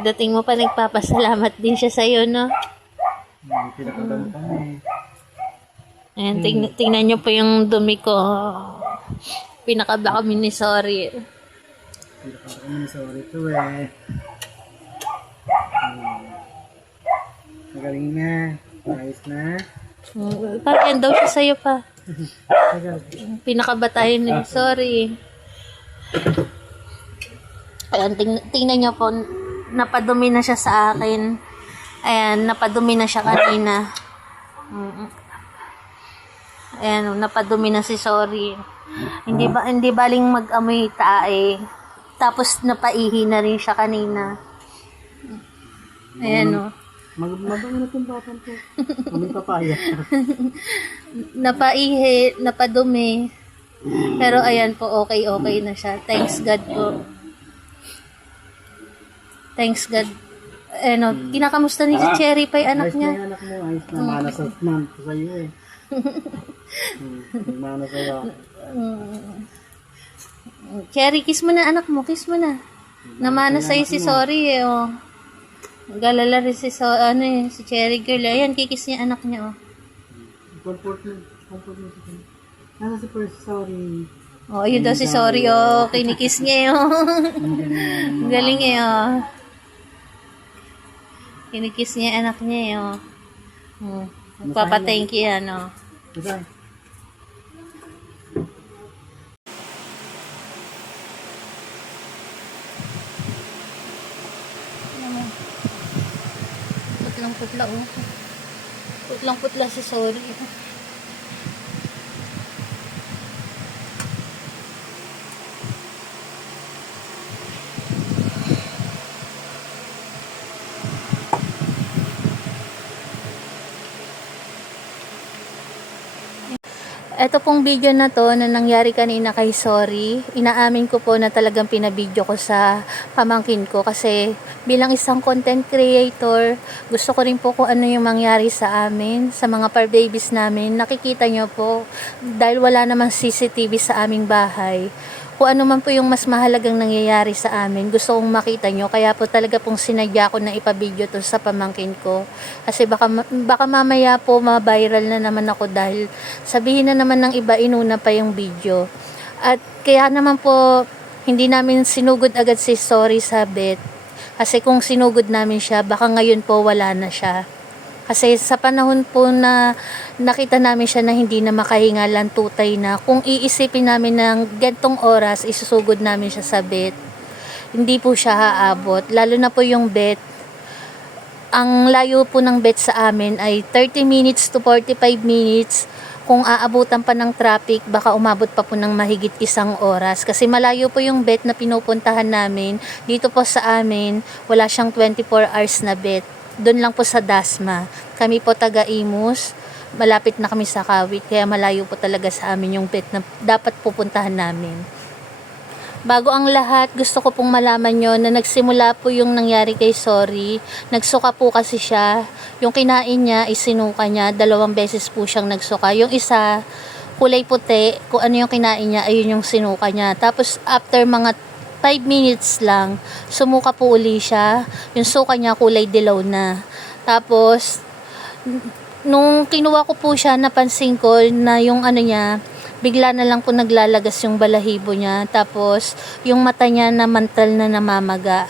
pagdating mo pa, nagpapasalamat din siya sa'yo, no? Pinakadamo kami. Ayan, tingnan nyo po yung dumi ko. Pinakaba kami ni Sorry. Pinakadamo kami sa ulit eh. Magaling na. Ayos na. Parang yan daw siya sa'yo pa. Magaling. Pinakaba tayo ni Sorry. Ayan, tingnan nyo po. Napadumi na siya sa akin. Ayan, napadumi na siya kanina. Ayan, napadumi na si Sorry. Hindi baling mag-amoy tae. Tapos napaihi na rin siya kanina. Ayan o. Mabango na itong batang to. Kami papaya. Napaihi, napadumi. Pero ayan po, okay na siya. Thanks God po. Thanks God. Ano, kinakamusta ni si Cherry pa yung anak niya? Ayos na yung anak mo. Ayos na. Mana sa man ko sa'yo eh. Mana sa'yo. Cherry, kiss mo na anak mo. Kiss mo na. Namana sa'yo si Sorry eh. Oh. Galala rin si Cherry girl. Ayan, kikis niya anak niya. Oh. Comfort mo. Nasa si First Sorry. Oh, yun daw si Sorry. Oh, kinikis niya. Oh. Galing eh. Oh. Kinikis niya anak niya. Oh. Magpapa-thank you yan. Oh. Basta. Putlang-putla, oh. Putlang-putla si Sorry. Ito pong video na to na nangyari kanina kay Sorry, inaamin ko po na talagang pinabidyo ko sa pamangkin ko kasi bilang isang content creator, gusto ko rin po kung ano yung mangyari sa amin, sa mga par babies namin. Nakikita nyo po, dahil wala namang CCTV sa aming bahay, kung ano man po yung mas mahalagang nangyayari sa amin, gusto kong makita nyo. Kaya po talaga pong sinadya ko na ipabidyo to sa pamangkin ko. Kasi baka mamaya po ma-viral na naman ako dahil sabihin na naman ng iba, inuna pa yung video. At kaya naman po, hindi namin sinugod agad si Sorry sa vet. Kasi kung sinugod namin siya, baka ngayon po wala na siya. Kasi sa panahon po na nakita namin siya na hindi na makahinga lang tutay na, kung iisipin namin ng gantong oras, isusugod namin siya sa vet, hindi po siya haabot. Lalo na po yung vet, ang layo po ng vet sa amin ay 30 minutes to 45 minutes. Kung aabutan pa ng traffic, baka umabot pa po ng mahigit 1 oras. Kasi malayo po yung vet na pinupuntahan namin. Dito po sa amin, wala siyang 24 hours na vet. Doon lang po sa Dasma. Kami po taga Imus. Malapit na kami sa Kawit. Kaya malayo po talaga sa amin yung vet na dapat pupuntahan namin. Bago ang lahat, gusto ko pong malaman nyo na nagsimula po yung nangyari kay Sorry. Nagsuka po kasi siya. Yung kinain niya, isinuka niya. 2 beses po siyang nagsuka. Yung isa, kulay puti. Kung ano yung kinain niya, ayun yung sinuka niya. Tapos after mga 5 minutes lang, sumuka po uli siya. Yung suka niya kulay dilaw na. Tapos, nung kinuha ko po siya, napansin ko na yung ano niya, bigla na lang po naglalagas yung balahibo niya. Tapos, yung mata niya namantal na namamaga.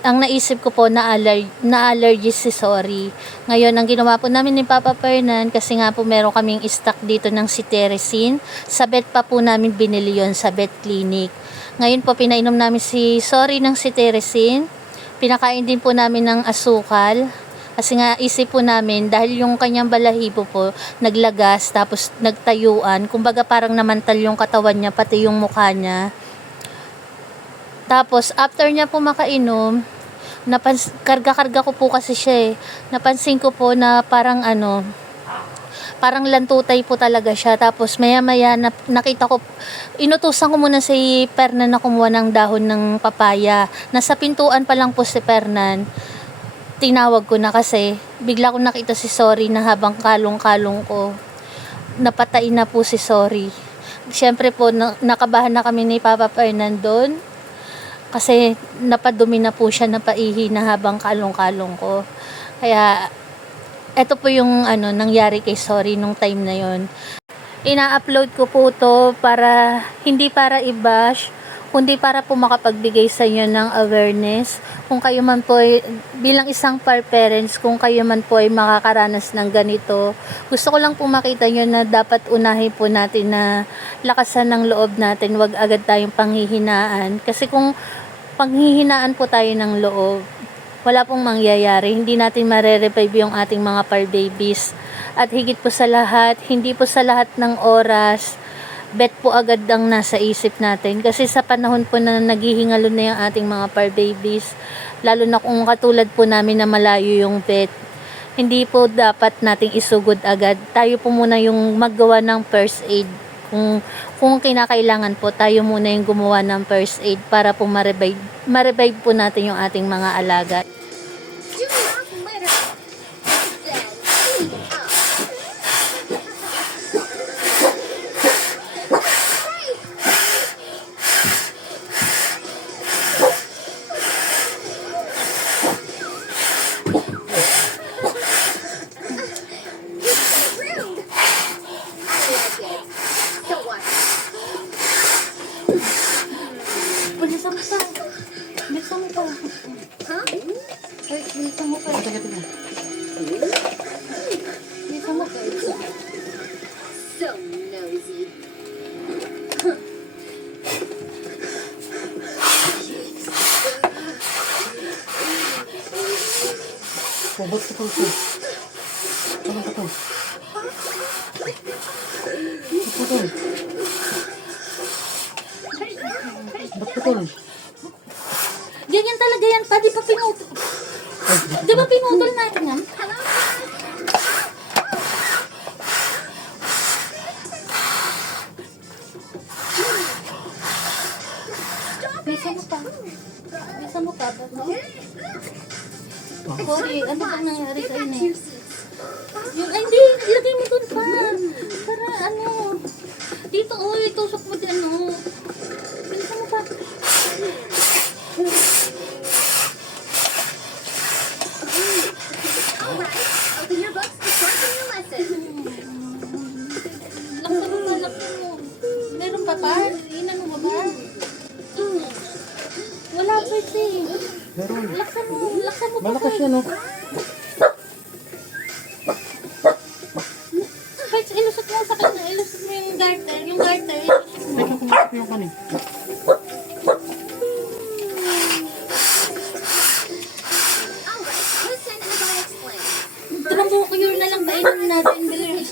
Ang naisip ko po na allergy si Sorry. Ngayon, ang ginawa po namin ni Papa Fernan, kasi nga po meron kaming stock dito ng cetirizine. Sa vet pa po namin binili yon sa vet clinic. Ngayon po, pinainom namin si Sorry ng cetirizine. Pinakain din po namin ng asukal. Kasi nga, isip po namin, dahil yung kanyang balahibo po, naglagas, tapos nagtayuan. Kumbaga parang namantal yung katawan niya, pati yung mukha niya. Tapos, after niya po makainom, karga-karga ko po kasi siya eh. Napansin ko po na parang parang lantutay po talaga siya. Tapos maya-maya nakita ko, inutusan ko muna si Fernan na kumuha ng dahon ng papaya. Nasa pintuan pa lang po si Fernan. Tinawag ko na kasi bigla ko nakita si Sorry na habang kalong-kalong ko, napatay na po si Sorry. Siyempre po, nakabahan na kami ni Papa Fernan doon. Kasi napadumi na po siya, napaihi na habang kalong-kalong ko. Kaya eto po yung nangyari kay Sorry nung time na yon. Ina-upload ko po to para hindi para i-bash, kundi para po makapagbigay sa inyo ng awareness. Kung kayo man po bilang isang parents, kung kayo man po ay makakaranas ng ganito, gusto ko lang po makita nyo na dapat unahin po natin na lakasan ng loob natin, wag agad tayong panghihinaan. Kasi kung panghihinaan po tayo ng loob, wala pong mangyayari. Hindi natin mare-revive yung ating mga par babies. At higit po sa lahat, hindi po sa lahat ng oras, bet po agad ang nasa isip natin. Kasi sa panahon po na naghihingalo na yung ating mga par babies, lalo na kung katulad po namin na malayo yung bet, hindi po dapat nating isugod agad. Tayo po muna yung maggawa ng first aid. Kung kinakailangan po, tayo muna yung gumawa ng first aid para po ma-revive po natin yung ating mga alaga. Bilisan mo pa. Bilisan mo pa. Huh? Wait, bilisan mo pa. Bilisan mo pa. So nosy. Ba't ka to? Ano ka to? Ba't ka to? Ganyan talaga yan pa. Di ba pinutol? Di ba pinutol natin yan? Bilisan mo pa. Bilisan mo pa. Sorry, ano bang nangyari sa inyo? Yung, ay, hindi, ilagay mo dun pa. Para dito, itusok mo dyan, Bilisan mo pa. Alright, open your books to start your lesson. Laksan mo pa, laksan mo. Meron pa pa? Inan mo ba? Wala pa Meron. Laksan mo pa. Malakas yan, oh. Kahit ilusot mo sa kanya, ilusot mo yung garter. Yung garter, ilusot mo. Teka, kumakap yung kanin. Alright, listen as I explain. Ito mo, kuyur na lang kainin natin. Bilis.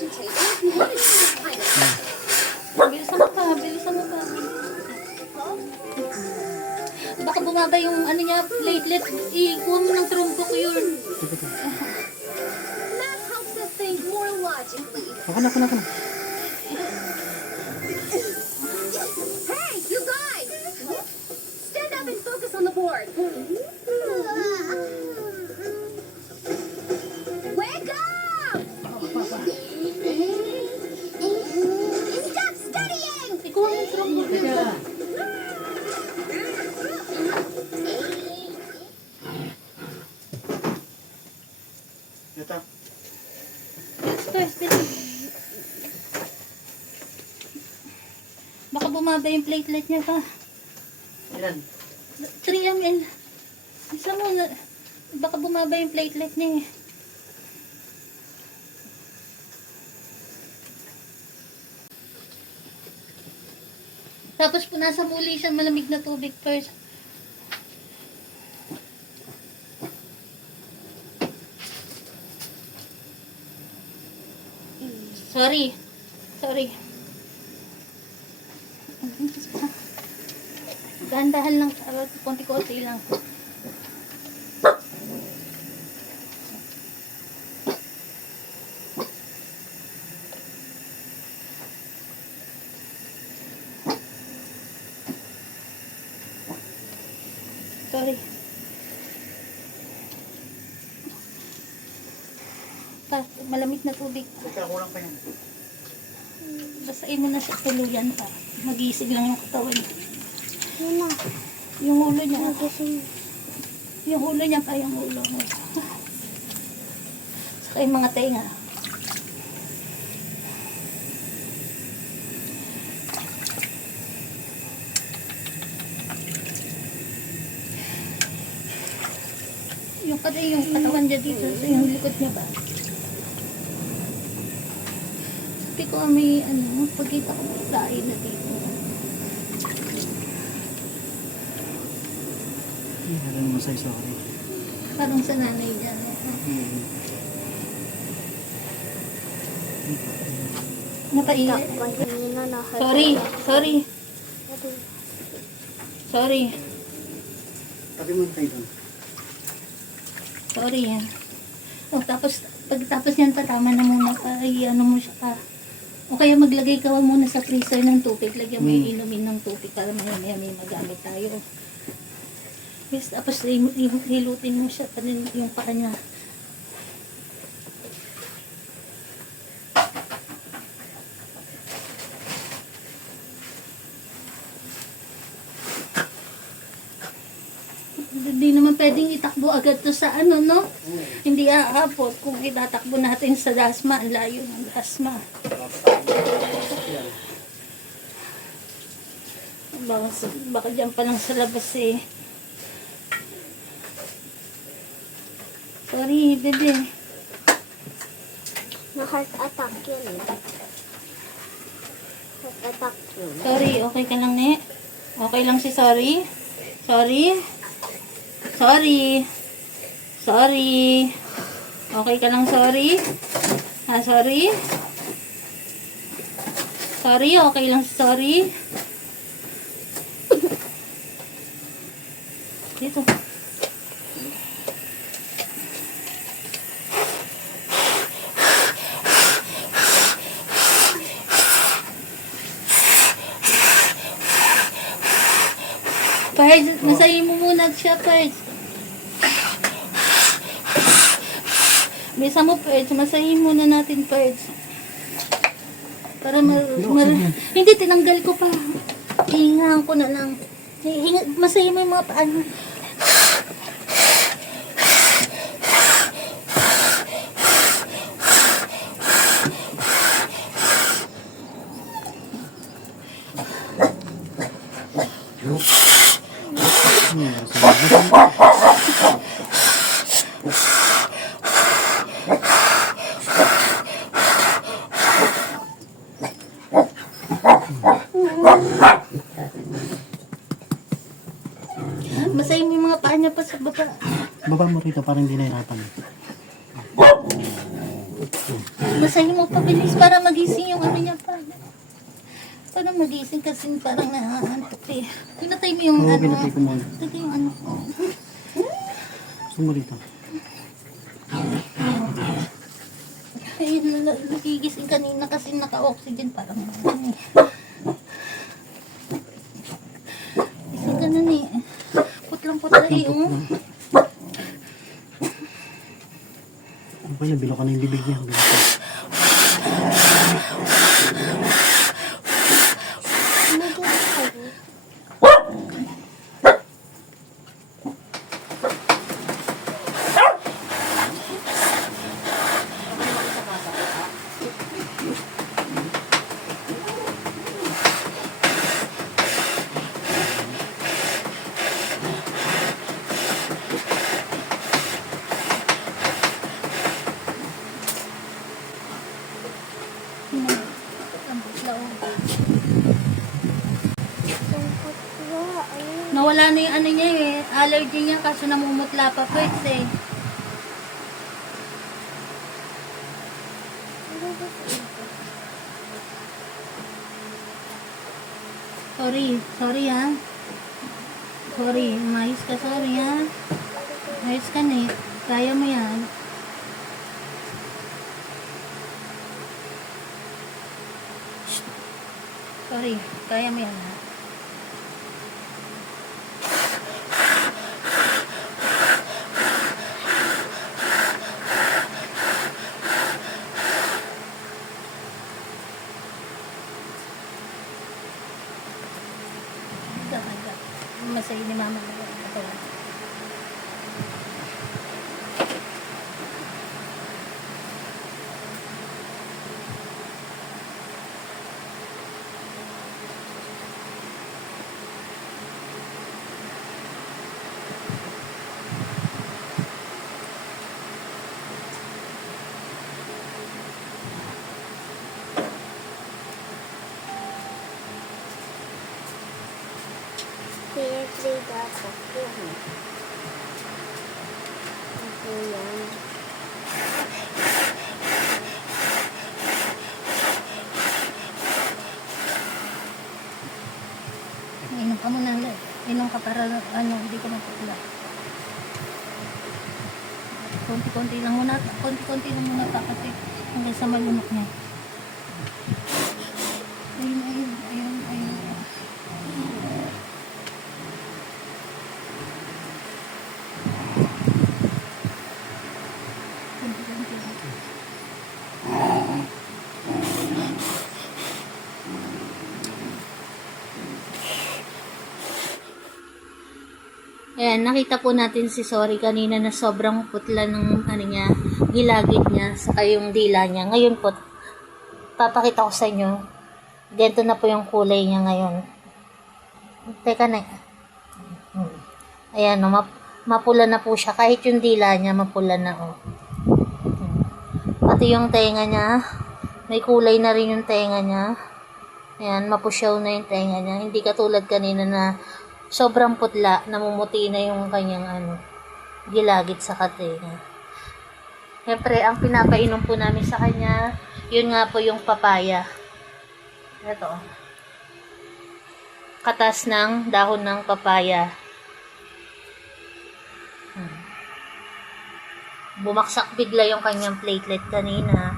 Bilisan mo pa, bilisan mo pa. Baka bumaba yung niya, platelet. Ikuha mo ng trompo kuyur. Math helps us think more logically. Ako na. Hey, you guys! Stand up and focus on the board. Wake up! Stop studying! Ikuha mo ng trompo kuyur. Teka. Ito. Bilis. Baka bumaba yung platelet niya pa. Ilan? 3 ml. Isa mo na. Baka bumaba yung platelet niya. Tapos punasan mo uli siya malamig na tubig first. Sorry. Dahan-dahan lang. Konti-konti lang. Sorry. Malamig na tubig. Teka, kulang pa yan. Basain mo na siya tuluyan pa. Magisig lang yung katawan. Yun na. Yung ulo niya. Yung ulo niya pa, yung ulo mo. Saka yung mga tenga. Yung katawan niya dito, yung likod niya ba? Hindi ko may pagkita ko may lain na dito. Ano mo sa sorry. Parang sa nanay niya. Napaiyak. Sorry. Sabi mo tayo doon. Sorry. O, tapos, pagtapos yan pa, tama na muna pa. Ay, ano mo siya pa. O kaya maglagay ka muna sa freezer ng tubig. Lagyan mo yung inumin ng tubig para maya may magamit tayo. Yes, tapos hilutin mo siya. Tanin yung paa niya. Hindi naman pwedeng itakbo agad to sa no? Hindi aabot kung itatakbo natin sa dasma. Ang layo ng dasma. Baka dyan pa lang sa labas eh. Sorry, bebe. Na-heart attack yun eh. Heart attack yun. Sorry, okay ka lang, ne? Okay lang si sorry? Sorry? Okay ka lang, sorry? Sorry? Sorry, okay lang si sorry? Dito. Pahid, masahin mo muna siya, Pahid. Bisa mo, Pahid. Masahin muna natin, Pahid. Para hindi, tinanggal ko pa. Hingaan ko na lang. Masahin mo yung mga paano. Masahin mo yung mga paa niya pa sa baba. Baba mo rito para hindi nahirapan. Masahin mo pa bilis para magising yung niya pa. Para magising kasi parang naaantok eh. Pinatay mo yung Oo, pinatay ko muna. Ito yung ko. Gusto mo rito. Ay, nagigising kanina kasi naka-oxygen parang Isang ganun eh. Putlang-putla eh. Okay, nabilo ka na yung bibig niya. Nawala na yung niya eh. Allergy niya kaso namumutla pa pwede eh. Sorry ha. Sorry, mais ka, sorry ha. Mais ka na eh. Kaya mo yan. Sorry, kaya mo yan ha. naman sa'yo ni mama na ito. Kaya play dapat yun. Okay yan. Inom ka muna ulit. Inom ka para hindi ka maputla. Konti-konti lang muna. Konti-konti lang muna pa kasi hanggang sa malunok niya. Ayun, ayun, ayun, ayun. Konti-konti lang. Ayan, nakita po natin si Sorry kanina na sobrang putla ng niya, gilagid niya, saka yung dila niya. Ngayon po, papakita ko sa inyo. Ganito na po yung kulay niya ngayon. Teka na. Ayan, no, mapula na po siya. Kahit yung dila niya, mapula na. Oh. Pati yung tenga niya, may kulay na rin yung tenga niya. Ayan, mapusyaw na yung tenga niya. Hindi katulad kanina na sobrang putla, namumuti na yung kanyang gilagid sa katenga. Siyempre, ang pinapainom po namin sa kanya, yun nga po yung papaya. Ito. Katas ng dahon ng papaya. Bumaksak bigla yung kanyang platelet kanina.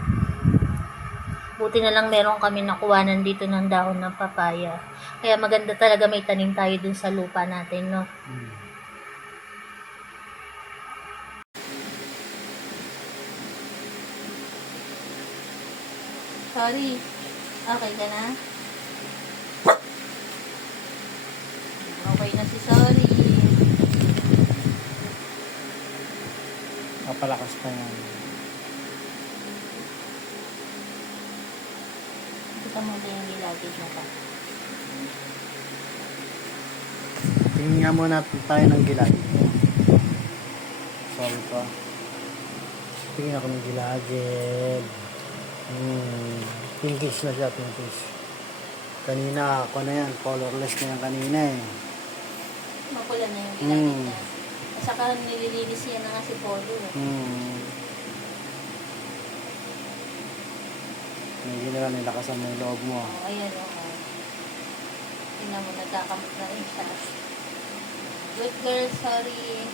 Buti na lang meron kami nakuwanan dito ng dahon ng papaya. Kaya maganda talaga may tanim tayo dun sa lupa natin, no? Sorry. Okay ka na? Okay na si Sorry. Papalakas pa yan. Kita mo na yung gilagid na pa. Tingnan nga muna tayo ng gilagid. Sorry pa. Tingnan ako ng gilagid. Pinkish na siya, pinkish. Kanina, ako na yan. Colorless na yan kanina eh. Mapula na yung gilagid niya. At saka nililinis yan na nga si Polo. Hindi na nilakasan mo yung loob mo. Oh, ayan o. Oh. Tingnan mo, nagkakamot na rin siya. Good girl, Sorry.